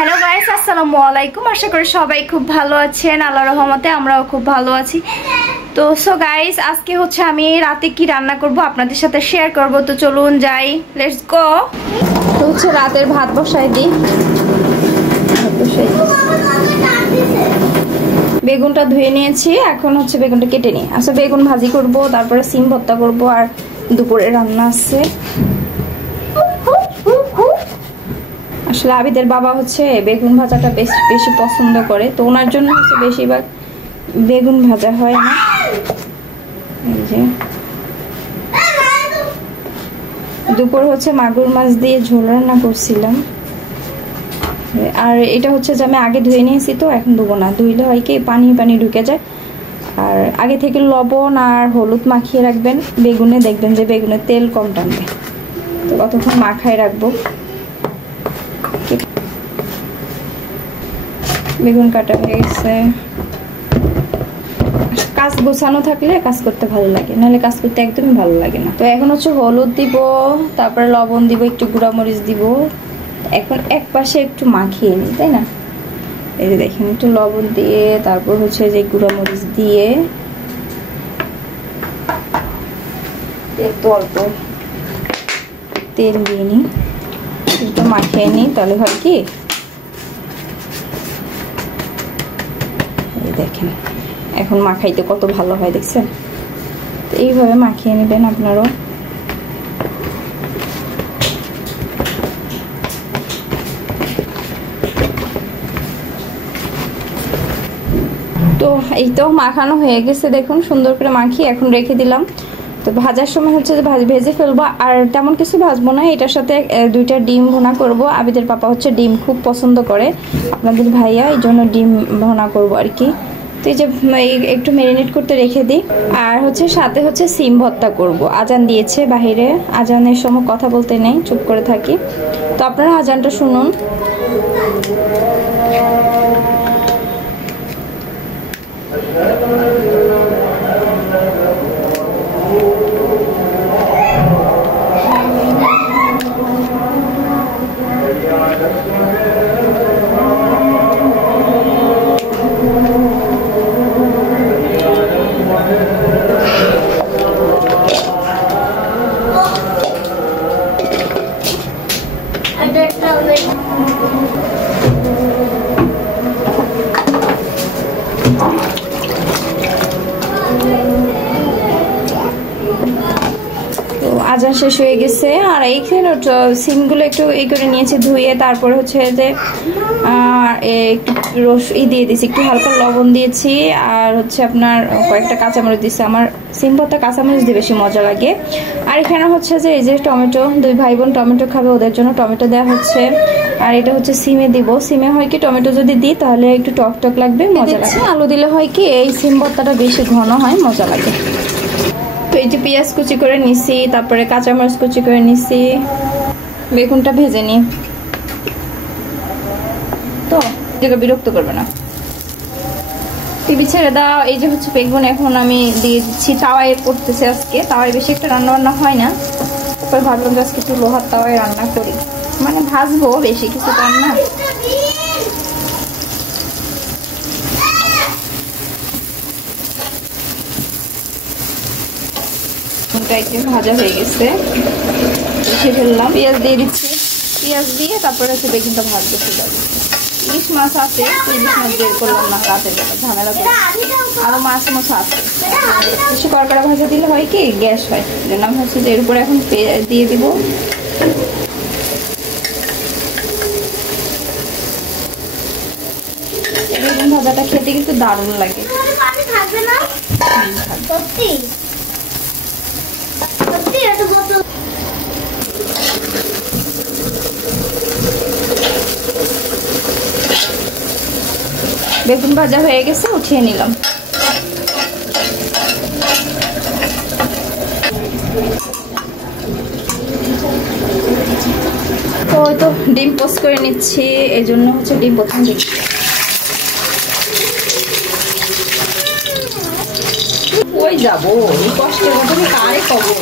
Hello guys, আসসালামু আলাইকুম। আশা করি সবাই খুব ভালো আছেন। আল্লাহর রহমতে আমরাও খুব ভালো আছি। তো সো গাইস, আজকে হচ্ছে আমি রাতে কি রান্না করব আপনাদের সাথে শেয়ার করব। তো চলুন যাই, লেটস গো। তো হচ্ছে রাতের ভাত বসাই দিই। বেগুনটা ধুয়ে নিয়েছি, এখন হচ্ছে বেগুনটা কেটে নিই। আচ্ছা, বেগুন ভাজি করব, তারপরে সিম ভর্তা করব, আর দুপুরে রান্না আছে। আসলে আবিদের বাবা হচ্ছে বেগুন ভাজাটা বেশি পছন্দ করে, তো ওনার জন্য হচ্ছে বেশিরভাগ বেগুন ভাজা হয় না। এই যে দুপুর হচ্ছে মাগুর মাছ দিয়ে ঝোল রান্না করছিলাম, আর এটা হচ্ছে যে আমি আগে ধুয়ে নিয়েছি, তো এখন ধুবো না। ধুইলে হয় কি পানি ঢুকে যায়। আর আগে থেকে লবণ আর হলুদ মাখিয়ে রাখবেন বেগুনে, দেখবেন যে বেগুনের তেল কম টানবে। তো কতক্ষণ মাখায় রাখবো। বেগুন কাটা হয়ে গেছে। কাজ গোছানো থাকলে কাজ করতে ভালো লাগে, নাহলে কাজ করতে একদমই ভালো লাগে না। তো এখন হচ্ছে হলুদ দিব, তারপরে লবণ দিব, একটু গুঁড়া মরিচ দিব। এখন এক পাশে একটু মাখিয়ে নিই, তাই না? এই যে দেখেন, একটু লবণ দিয়ে, তারপর হচ্ছে যে গুঁড়া মরিচ দিয়ে একটু অল্প তেল দিয়ে নিই, একটু মাখিয়ে নিই। তাহলে হয় কি, দেখেন এখন মাখাইতে কত ভালো হয়, দেখছেন? তো এইভাবে মাখিয়ে নেবেন আপনারও। তো এই তো মাখানো হয়ে গেছে, দেখুন সুন্দর করে মাখিয়ে এখন রেখে দিলাম। তো ভাজার সময় হচ্ছে যে ভেজে ফেলবো, আর তেমন কিছু ভাজবো না। এটার সাথে দুইটা ডিম ভুনা করব। আবিদের পাপা হচ্ছে ডিম খুব পছন্দ করে, আপনাদের ভাইয়া, এই জন্য ডিম ভুনা করবো আর কি। তো এই যে একটু ম্যারিনেট করতে রেখে দিই। আর হচ্ছে সাথে হচ্ছে সিম ভর্তা করব। আজান দিয়েছে বাহিরে, আজানের সময় কথা বলতে নেই, চুপ করে থাকি। তো আপনারা আজানটা শুনুন। আজান শেষ হয়ে গেছে, আর এইখানে সিমগুলো একটু এই করে নিয়েছি ধুয়ে, তারপরে হচ্ছে যে একটু দিয়ে দিয়েছি, একটু হালকা লবণ দিয়েছি, আর হচ্ছে আপনার কয়েকটা কাঁচামরিচ দিয়েছি। আমার সিম ভর্তা কাঁচামরিচ দিয়ে বেশি মজা লাগে। আর এখানে হচ্ছে যে এই যে টমেটো, দুই ভাই বোন টমেটো খাবে, ওদের জন্য টমেটো দেওয়া হচ্ছে। আর এটা হচ্ছে সিমে দিব। সিমে হয় কি, টমেটো যদি দিই তাহলে একটু টক লাগবে, মজা লাগবে। আলু দিলে হয় কি, এই সিম ভর্তাটা বেশি ঘন হয়, মজা লাগে। তো এই যে পেঁয়াজ কুচি করে নিছি, তারপরে কাঁচামরিচ কুচি করে নিছি, বেগুনটা ভেজে নি। তো যেটা বিরক্ত করবে না, টিভি ছেড়ে দাও। এই যে হচ্ছে বেগুন এখন আমি দিয়ে দিচ্ছি। তাওয়ায় করতেছে আজকে, তাওয়ায় বেশি একটা রান্না বান্না হয় না। তারপর ভাবলাম যে আজকে একটু লোহার তাওয়ায় রান্না করি, মানে ভাজবো, বেশি কিছু রান্না। একদম ভাজা হয়ে গেছে, উঠে ফেললাম। পেঁয়াজ দিয়ে দিচ্ছি, পেঁয়াজ দিয়ে তারপরে হচ্ছে বেগুনটা ভাজতে ফেলে। ইলিশ মাছ আছে, ইলিশ মাছ বের করলাম না রাতের বেলা, ঝামেলা করে। আরো মাছ মতো আছে, বেশি কড়কড়া ভাজা দিলে হয় কি, গ্যাস হয়। জন্য আমি হচ্ছে যে এর উপরে এখন দিয়ে দিব। বেগুন ভাজাটা খেতে কিন্তু দারুণ লাগে। বেগুন ভাজা হয়ে গেছে, উঠিয়ে নিলাম। তো ওই তো ডিম পোস্ট করে নিচ্ছি, এই জন্য হচ্ছে ডিম প্রথম দিচ্ছি। ওই যাবো এই কষ্টের মধ্যে কারে কবো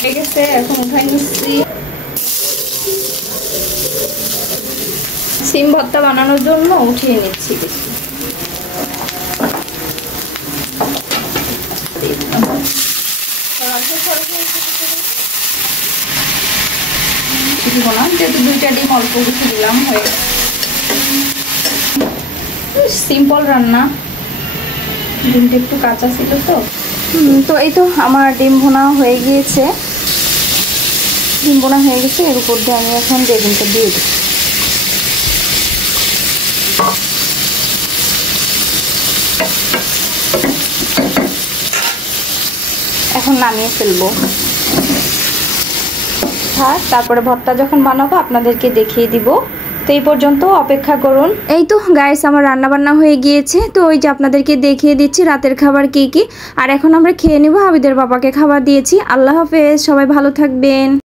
হয়ে গেছে, এখন উঠাই নিচ্ছি। সিম ভর্তা বানানোর জন্য উঠিয়ে নিচ্ছি কিছু। যেহেতু 2টা ডিম অল্প কিছু দিলাম, হয়ে সিম্পল রান্না, ডিমটা একটু কাঁচা ছিল তো। তো এই তো আমার ডিম ভুনা হয়ে গিয়েছে। ডিম ভুনা হয়ে গেছে, এর উপর দিয়ে আমি এখন বেগুনটা দিয়ে দিই। এখন নামিয়ে ফেলবো। তারপরে ভর্তা যখন বানাবো আপনাদেরকে দেখিয়ে দিব। তো এই পর্যন্ত অপেক্ষা করুন। এই তো গাইস, আমার রান্না বান্না হয়ে গিয়েছে। তো ওই যে আপনাদেরকে দেখিয়ে দিচ্ছি রাতের খাবার কি কি। আর এখন আমরা খেয়ে নেব। হাবিদের বাবাকে খাবার দিয়েছি। আল্লাহ হাফেজ, সবাই ভালো থাকবেন।